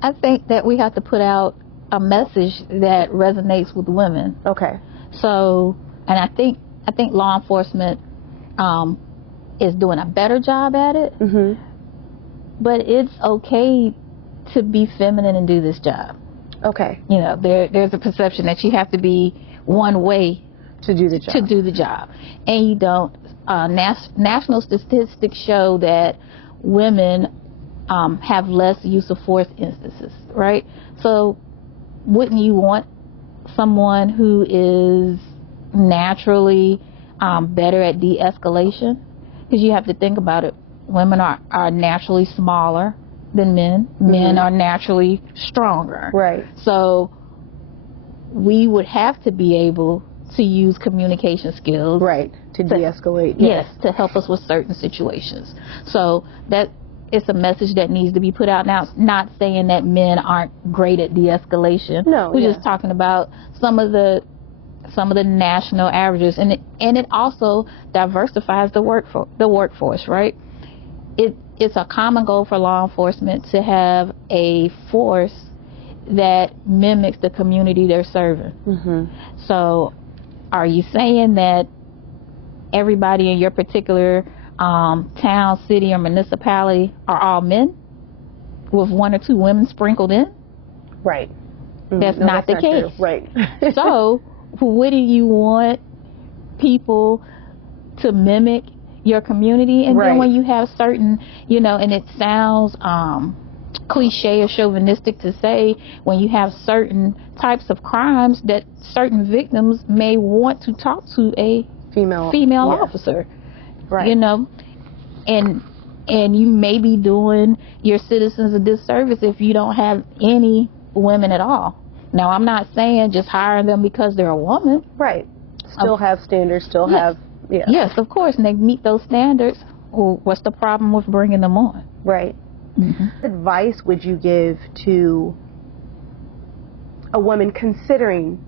I think that we have to put out a message that resonates with women. Okay. So, and I think law enforcement is doing a better job at it. But it's okay to be feminine and do this job. Okay. You know, there's a perception that you have to be one way To do the job. to do the job, and you don't. National statistics show that women have less use of force instances, right? So wouldn't you want someone who is naturally better at de-escalation? Because you have to think about it. Women are naturally smaller than men. Men are naturally stronger. Right. So we would have to be able to use communication skills. Right. To de-escalate. Yes, to help us with certain situations. So that it's a message that needs to be put out. Now, it's not saying that men aren't great at de-escalation. No. We're just talking about some of the national averages, and it also diversifies the workforce, right? It's a common goal for law enforcement to have a force that mimics the community they're serving. So are you saying that everybody in your particular town, city, or municipality are all men with one or two women sprinkled in? Right. That's not the case. True. Right. So what do you want people to mimic your community? And then when you have certain, you know, and it sounds cliche or chauvinistic to say, when you have certain types of crimes that certain victims may want to talk to a female officer, right? You know, and you may be doing your citizens a disservice if you don't have any women at all. Now, I'm not saying just hire them because they're a woman. Right. Still have standards, still have... Yeah. Yes, of course, and they meet those standards. Well, what's the problem with bringing them on? Right. What advice would you give to a woman considering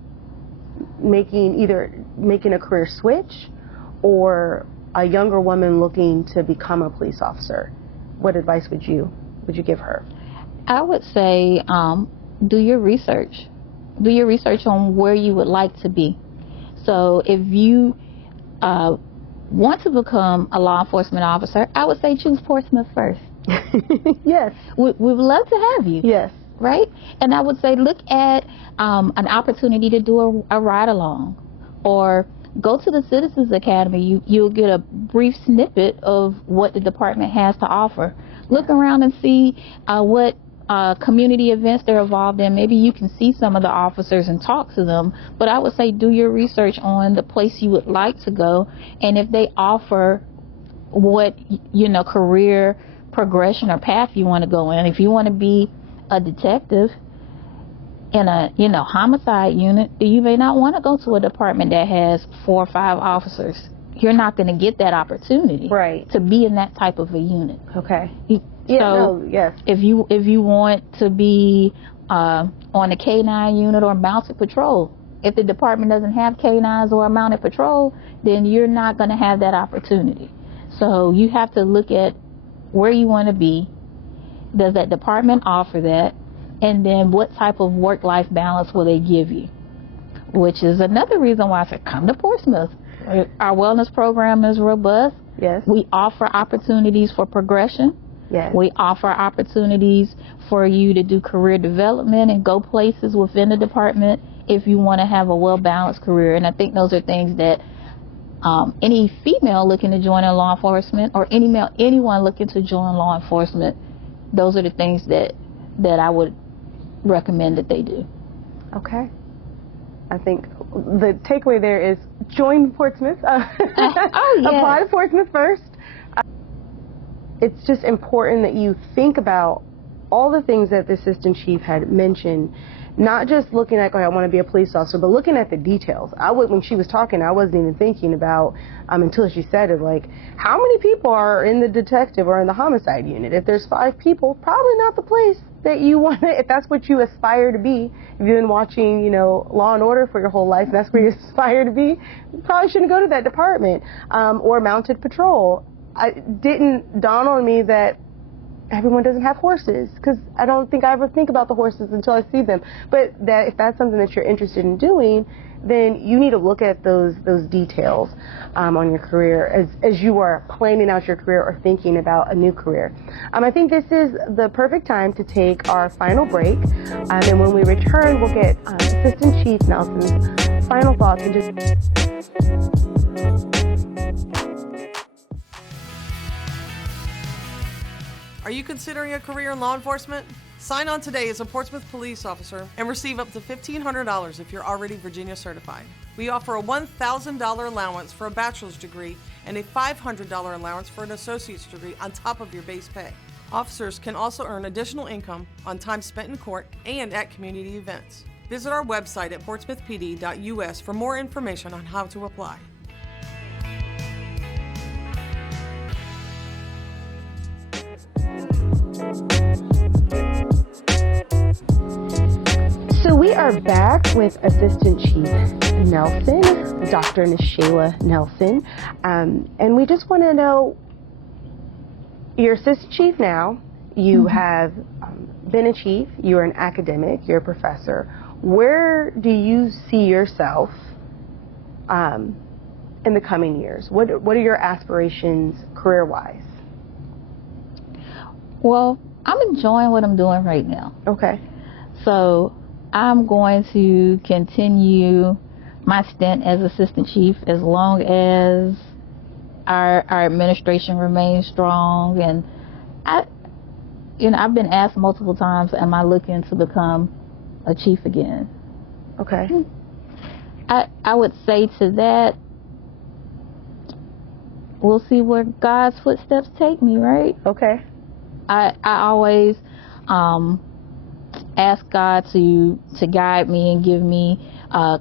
making a career switch, or a younger woman looking to become a police officer? What advice would you give her? I would say do your research. Do your research on where you would like to be. So if you want to become a law enforcement officer, I would say choose Portsmouth first. Yes. We'd love to have you. Yes. Right? And I would say look at an opportunity to do a ride-along, or go to the Citizens Academy. You'll get a brief snippet of what the department has to offer. Look around and see what community events they're involved in. Maybe you can see some of the officers and talk to them. But I would say do your research on the place you would like to go, and if they offer what, you know, career progression or path you want to go in. If you want to be a detective in a, you know, homicide unit, you may not want to go to a department that has 4 or 5 officers. You're not going to get that opportunity, right, to be in that type of a unit. Okay. Yes. If you want to be on a K9 unit or mounted patrol, if the department doesn't have K9s or a mounted patrol, then you're not going to have that opportunity. So you have to look at where you want to be. Does that department offer that? And then what type of work-life balance will they give you? Which is another reason why I said come to Portsmouth. Our wellness program is robust. Yes. We offer opportunities for progression. Yes. We offer opportunities for you to do career development and go places within the department if you want to have a well-balanced career. And I think those are things that any female looking to join in law enforcement, or anyone looking to join law enforcement, those are the things that I would recommend that they do. Okay. I think the takeaway there is join Portsmouth. Apply to Portsmouth first. It's just important that you think about all the things that the assistant chief had mentioned, not just looking at, I want to be a police officer, but looking at the details. When she was talking, I wasn't even thinking about, until she said it, like, how many people are in the detective or in the homicide unit? If there's 5 people, probably not the place that you want to, if that's what you aspire to be. If you've been watching, Law and Order for your whole life, and that's where you aspire to be, you probably shouldn't go to that department. Or mounted patrol. It didn't dawn on me that everyone doesn't have horses, because I don't think I ever think about the horses until I see them. But that if that's something that you're interested in doing, then you need to look at those details on your career as you are planning out your career or thinking about a new career. I think this is the perfect time to take our final break, and when we return, we'll get Assistant Chief Nelson's final thoughts and just. Are you considering a career in law enforcement? Sign on today as a Portsmouth police officer and receive up to $1,500 if you're already Virginia certified. We offer a $1,000 allowance for a bachelor's degree and a $500 allowance for an associate's degree on top of your base pay. Officers can also earn additional income on time spent in court and at community events. Visit our website at portsmouthpd.us for more information on how to apply. So we are back with Assistant Chief Nelson, Dr. Nashayla Nelson, and we just want to know, you're Assistant Chief now, you have been a chief, you're an academic, you're a professor. Where do you see yourself in the coming years? What are your aspirations career-wise? Well, I'm enjoying what I'm doing right now. Okay. So I'm going to continue my stint as Assistant Chief as long as our administration remains strong. And I've been asked multiple times, am I looking to become a chief again? Okay. I would say to that, we'll see where God's footsteps take me, right? Okay. I always ask God to guide me and give me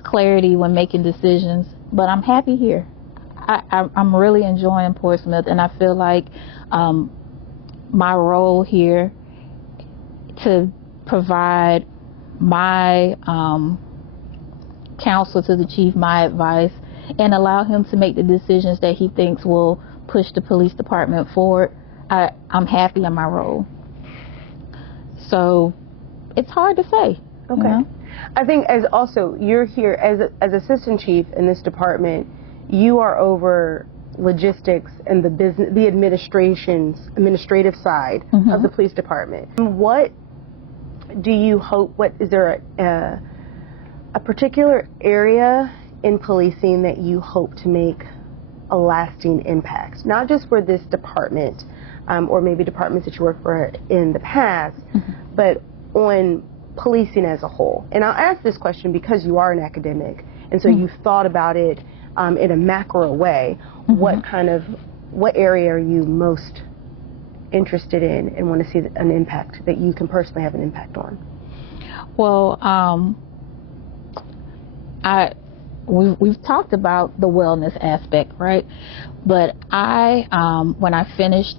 clarity when making decisions, but I'm happy here. I'm really enjoying Portsmouth, and I feel like my role here to provide my counsel to the chief, my advice, and allow him to make the decisions that he thinks will push the police department forward. I'm happy in my role. So it's hard to say. Okay. You know? I think as also you're here as Assistant Chief in this department, you are over logistics and the administrative side of the police department. What do you hope? What is there a particular area in policing that you hope to make a lasting impact, not just for this department or maybe departments that you work for in the past, but on policing as a whole? And I'll ask this question because you are an academic, and so you've thought about it in a macro way. What area are you most interested in and want to see an impact that you can personally have an impact on? Well, we've talked about the wellness aspect, right? But when I finished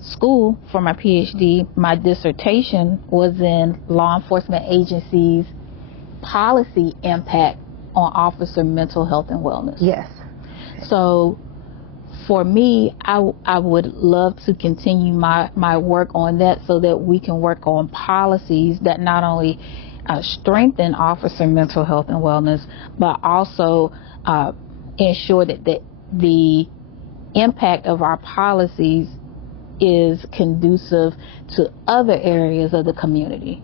school for my PhD, my dissertation was in law enforcement agencies' policy impact on officer mental health and wellness. Yes. So for me, I would love to continue my work on that so that we can work on policies that not only strengthen officer mental health and wellness, but also ensure that the impact of our policies is conducive to other areas of the community.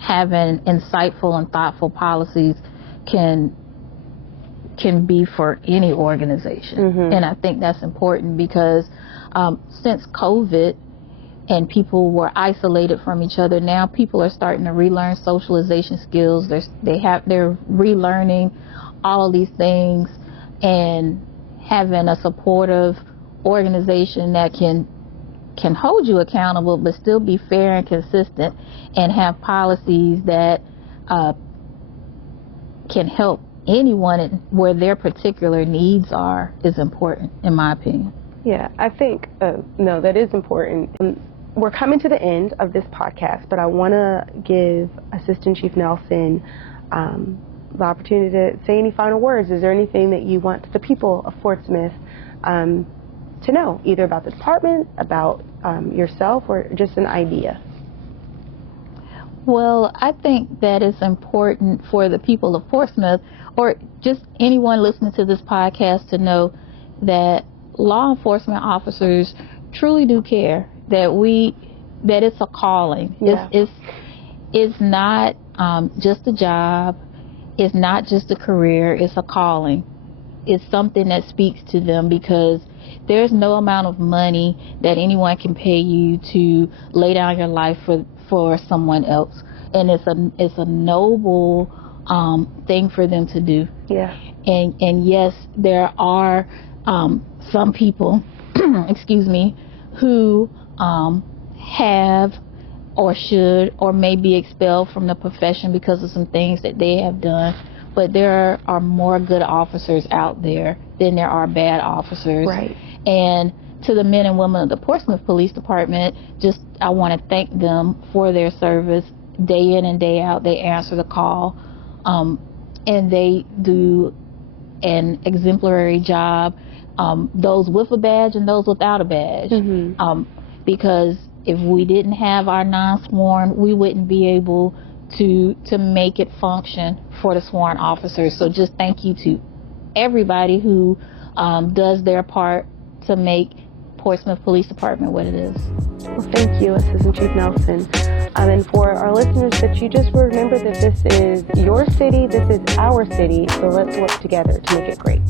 Having insightful and thoughtful policies can be for any organization. And I think that's important because since COVID and people were isolated from each other, now people are starting to relearn socialization skills. They're relearning all of these things, and having a supportive organization that can hold you accountable but still be fair and consistent and have policies that can help anyone where their particular needs are is important, in my opinion. Yeah, I think, no, that is important. We're coming to the end of this podcast, but I want to give Assistant Chief Nelson the opportunity to say any final words. Is there anything that you want the people of Portsmouth to know, either about the department, about yourself, or just an idea? Well, I think that it's important for the people of Portsmouth, or just anyone listening to this podcast, to know that law enforcement officers truly do care, that it's a calling. Yeah. It's not just a job. It's not just a career. It's a calling. It's something that speaks to them, because there's no amount of money that anyone can pay you to lay down your life for someone else. And it's a noble thing for them to do. Yeah. And yes, there are some people, excuse me, who have or should or may be expelled from the profession because of some things that they have done. But there are more good officers out there than there are bad officers. Right. And to the men and women of the Portsmouth Police Department, I want to thank them for their service. Day in and day out, they answer the call, and they do an exemplary job, those with a badge and those without a badge. Mm-hmm. Because if we didn't have our non-sworn, we wouldn't be able to make it function for the sworn officers. So just thank you to everybody who does their part to make Portsmouth Police Department what it is. Well, thank you, Assistant Chief Nelson. And for our listeners, that you just remember that this is your city, this is our city, so let's work together to make it great.